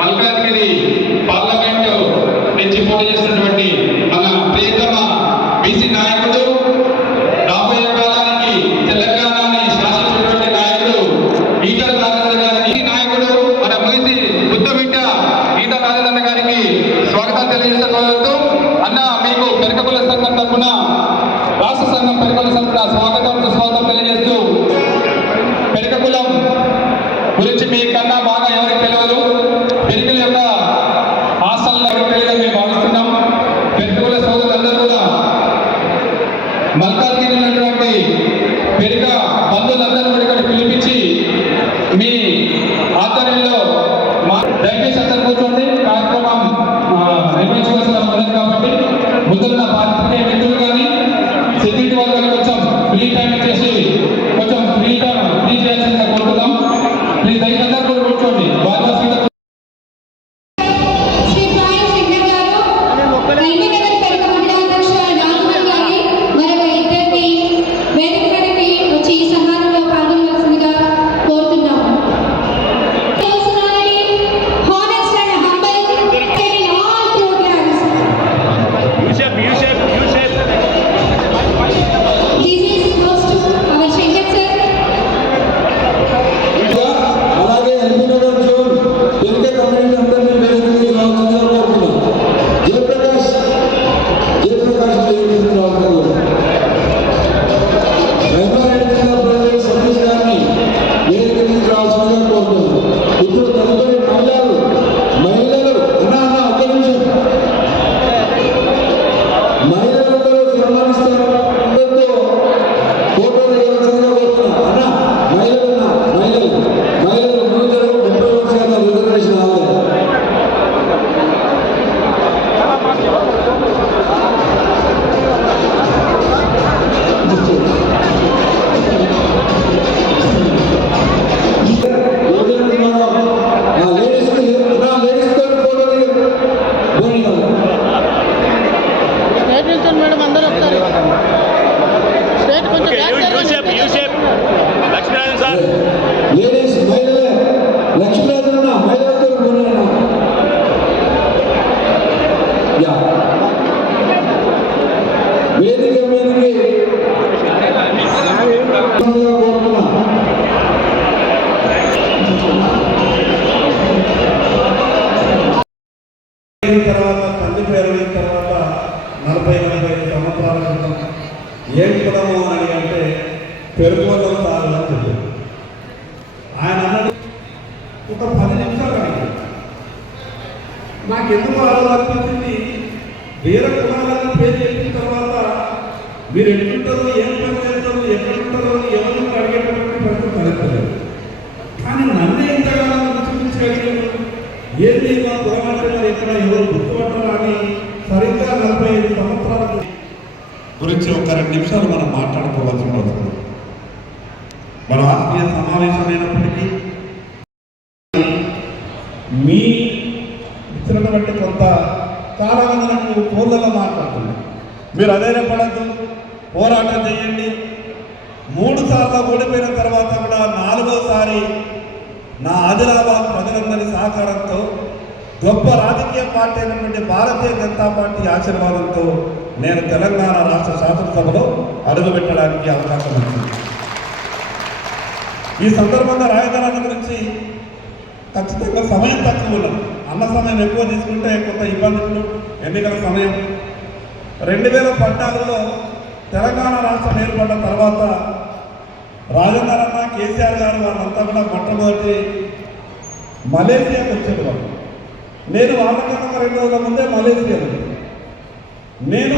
Malkajgiri parliament నుంచి పోటీ చేసినటువంటి మన ప్రియతమ బీసీ నాయకుడు, రాబోయే కాలానికి తెలంగాణని శాసించినటువంటి నాయకుడు ఈటల రాజేంద్ర గారికి, నాయకుడు మన బీసీ బుద్ధబిడ్డ ఈటల రాజేంద్ర గారికి స్వాగతం తెలియజేసుకోవచ్చు. అన్న మీకు పెరకకుల సంఘం తరఫున, రాష్ట్ర సంఘం పెరకకుల తరఫున స్వాగతం తెలియజేస్తూ, పెరకకులం గురించి మీకన్నా బాగా ఎవరికి తెలియదు, పెరుగుల యొక్క హాస్టల్లో ఎవరికి తెలియదని మేము భావిస్తున్నాం. పెరుగుల సోదరులందరూ కూడా మల్కాజ్గిరి ఉన్నటువంటి పెరుగ బంధువులందరూ కూడా ఇక్కడ పిలిపించి మీ ఆధ్వర్యంలో దయచేసి అందరూ కూర్చోండి. కార్యక్రమం నిర్వహించవలసిన ఉన్నది కాబట్టి ముందున్న పాత్రికేయ మిత్రులు కానీ సెక్యూరిటీ వాళ్ళు కానీ కొంచెం ఫ్రీ టైం చేసి కొంచెం ఫ్రీ చేయాల్సిందిగా కోరుతున్నాం. ప్లీజ్ దయచేసి అందరూ కూడా కూర్చోండి. తర్వాత తండ్రి పేరు తర్వాత 40-45 సంవత్సరాల క్రితం ఏం కులము అని అంటే పెరుగుదల సార్లు అని చెప్పారు. ఆయన అన్నది ఒక 10 నిమిషాలు అడిగారు. నాకు ఎందుకు అనిపించింది, వేరే కులాలను పేరు చెప్పిన తర్వాత మీరు ఎట్లుంటారో, ఏం పని చేస్తారో, ఎక్కడుంటారో ఎవరు అడిగేటటువంటి పరిస్థితి తలెత్తలేదు. కానీ నన్నే ఇంతకాలం చూపించి అడిగారు, ఏంటి మా కులమంటే మరి ఇక్కడ ఎవరు గుర్తుపట్టారా అని. సరిగ్గా 45 సంవత్సరాల గురించి ఒక 2 నిమిషాలు మనం మాట్లాడుకోవాల్సి ఉంటుంది. మన ఆత్మీయ సమావేశమైనప్పటికీ మీ ఇచ్చినటువంటి కొంత చాలా మంది నాకు ఫోన్లలో మాట్లాడుతుంది. మీరు అధైర్యపడద్దు, పోరాటం చేయండి. 3 సార్లు ఓడిపోయిన తర్వాత కూడా 4వసారి నా ఆదిలాబాద్ ప్రజలందరి సహకారంతో, గొప్ప రాజకీయ పార్టీ అయినటువంటి భారతీయ జనతా పార్టీ ఆశీర్వాదంతో నేను తెలంగాణ రాష్ట్ర శాసనసభలో అడుగుపెట్టడానికి అవకాశం వచ్చింది. ఈ సందర్భంగా రాజధాని గురించి ఖచ్చితంగా సమయం తక్కువ ఉన్నది. అన్న సమయం ఎక్కువ తీసుకుంటే కొంత ఇబ్బందులు. ఎన్నికల సమయం 2014లో తెలంగాణ రాష్ట్రం ఏర్పడిన తర్వాత రాజేంద్ర అన్న, కేసీఆర్ గారు వాళ్ళంతా కూడా మొట్టమొదటి మలేసియాకి వచ్చేవాళ్ళు. నేను వాళ్ళకన్నా 2 రోజుల ముందే మలేసియా. నేను